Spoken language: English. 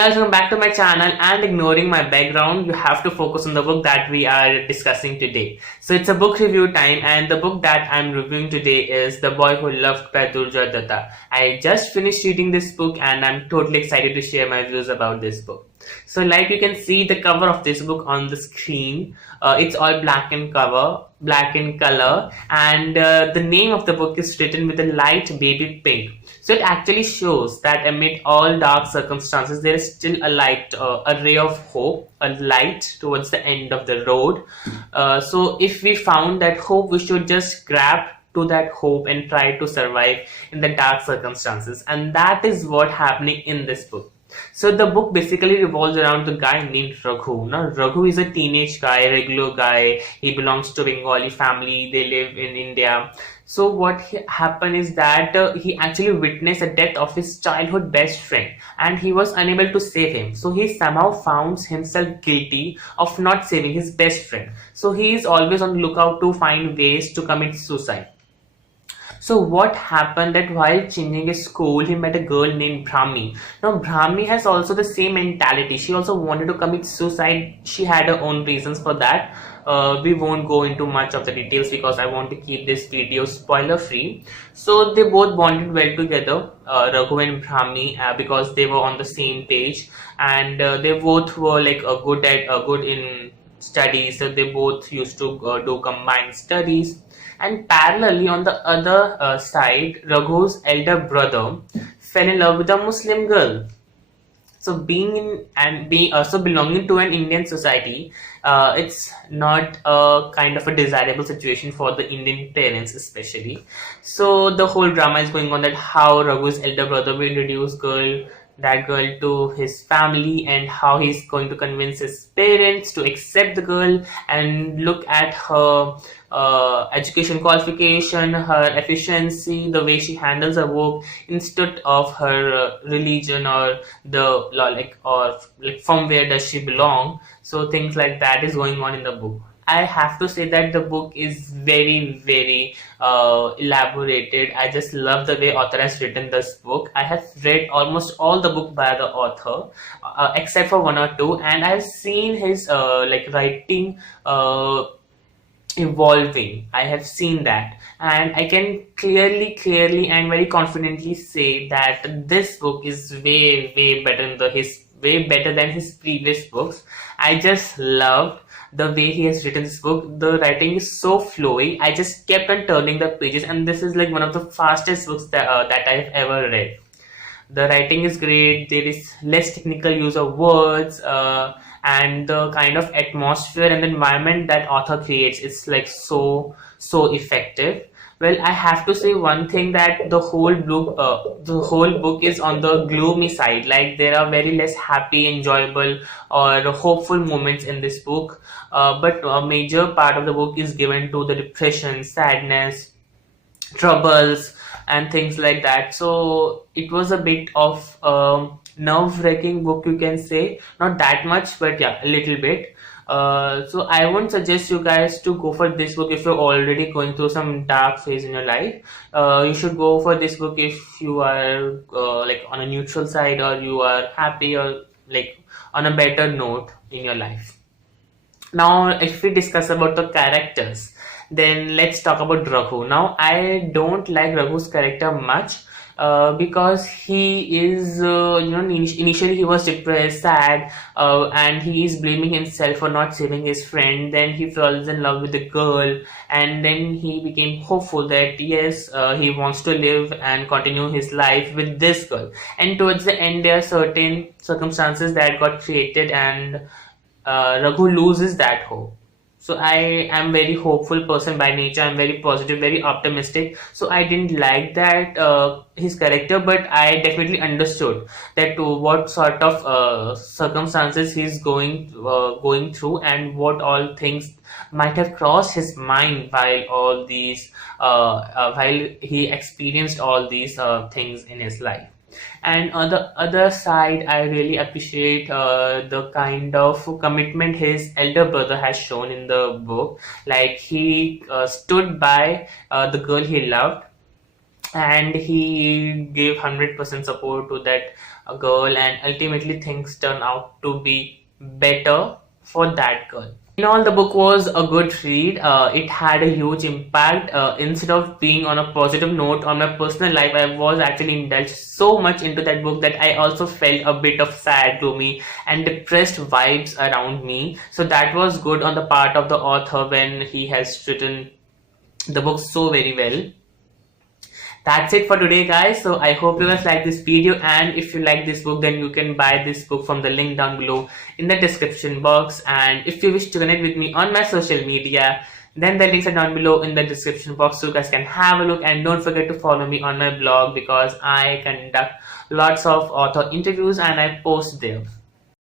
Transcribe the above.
Guys, welcome back to my channel, and ignoring my background, you have to focus on the book that we are discussing today. So it's a book review time, and the book that I'm reviewing today is The Boy Who Loved by Durjoy Datta. I just finished reading this book and I'm totally excited to share my views about this book. So like you can see the cover of this book on the screen. It's all black in color, and the name of the book is written with a light baby pink. So it actually shows that amid all dark circumstances, there is still a light, a ray of hope, a light towards the end of the road. So if we found that hope, we should just grab to that hope and try to survive in the dark circumstances. And that is what happening in this book. So the book basically revolves around the guy named Raghu. Now Raghu is a teenage guy, regular guy. He belongs to a Bengali family. They live in India. So what happened is that he actually witnessed the death of his childhood best friend, and he was unable to save him. So he somehow found himself guilty of not saving his best friend. So he is always on the lookout to find ways to commit suicide. So what happened that while changing his school, he met a girl named Brahmi. Now Brahmi has also the same mentality. She also wanted to commit suicide. She had her own reasons for that. We won't go into much of the details because I want to keep this video spoiler free. So they both bonded well together, Raghu and Brahmi, because they were on the same page, and they both were like good in studies. So they both used to do combined studies. And parallelly, on the other side, Raghu's elder brother fell in love with a Muslim girl. So belonging to an Indian society, it's not a kind of a desirable situation for the Indian parents, especially. So the whole drama is going on that how Raghu's elder brother will introduce that girl to his family, and how he's going to convince his parents to accept the girl and look at her education qualification, her efficiency, the way she handles her work instead of her religion, or from where does she belong. So things like that is going on in the book. I have to say that the book is very elaborated. I just love the way author has written this book. I have read almost all the book by the author, except for one or two, and I've seen his writing evolving. I have seen that, and I can clearly and very confidently say that this book is way better than his previous books. I just loved the way he has written this book. The writing is so flowy. I just kept on turning the pages, and this is like one of the fastest books that I've ever read. The writing is great. There is less technical use of words, and the kind of atmosphere and the environment that author creates is like so effective. Well, I have to say one thing, that the whole book is on the gloomy side. Like there are very less happy, enjoyable, or hopeful moments in this book. But a major part of the book is given to the depression, sadness, troubles, and things like that. So it was a bit of nerve-wracking book, you can say. Not that much, but yeah, a little bit. So I won't suggest you guys to go for this book if you're already going through some dark phase in your life. You should go for this book if you are on a neutral side, or you are happy, or like on a better note in your life. Now, if we discuss about the characters, then let's talk about Raghu. Now, I don't like Raghu's character much. Because he is, initially he was depressed, sad, and he is blaming himself for not saving his friend. Then he falls in love with the girl, and then he became hopeful that yes, he wants to live and continue his life with this girl. And towards the end, there are certain circumstances that got created, and Raghu loses that hope. So I am very hopeful person by nature. I'm very positive, very optimistic. So I didn't like that his character, but I definitely understood that what sort of circumstances he's going through, and what all things might have crossed his mind while he experienced all these things in his life. And on the other side, I really appreciate the kind of commitment his elder brother has shown in the book. Like he stood by the girl he loved, and he gave 100% support to that a girl, and ultimately things turn out to be better for that girl. In all, the book was a good read. It had a huge impact. Instead of being on a positive note on my personal life, I was actually indulged so much into that book that I also felt a bit of sad, gloomy, and depressed vibes around me. So that was good on the part of the author when he has written the book so very well. That's it for today, guys. So I hope you guys like this video, and if you like this book, then you can buy this book from the link down below in the description box. And if you wish to connect with me on my social media, then the links are down below in the description box, so you guys can have a look. And don't forget to follow me on my blog, because I conduct lots of author interviews and I post there.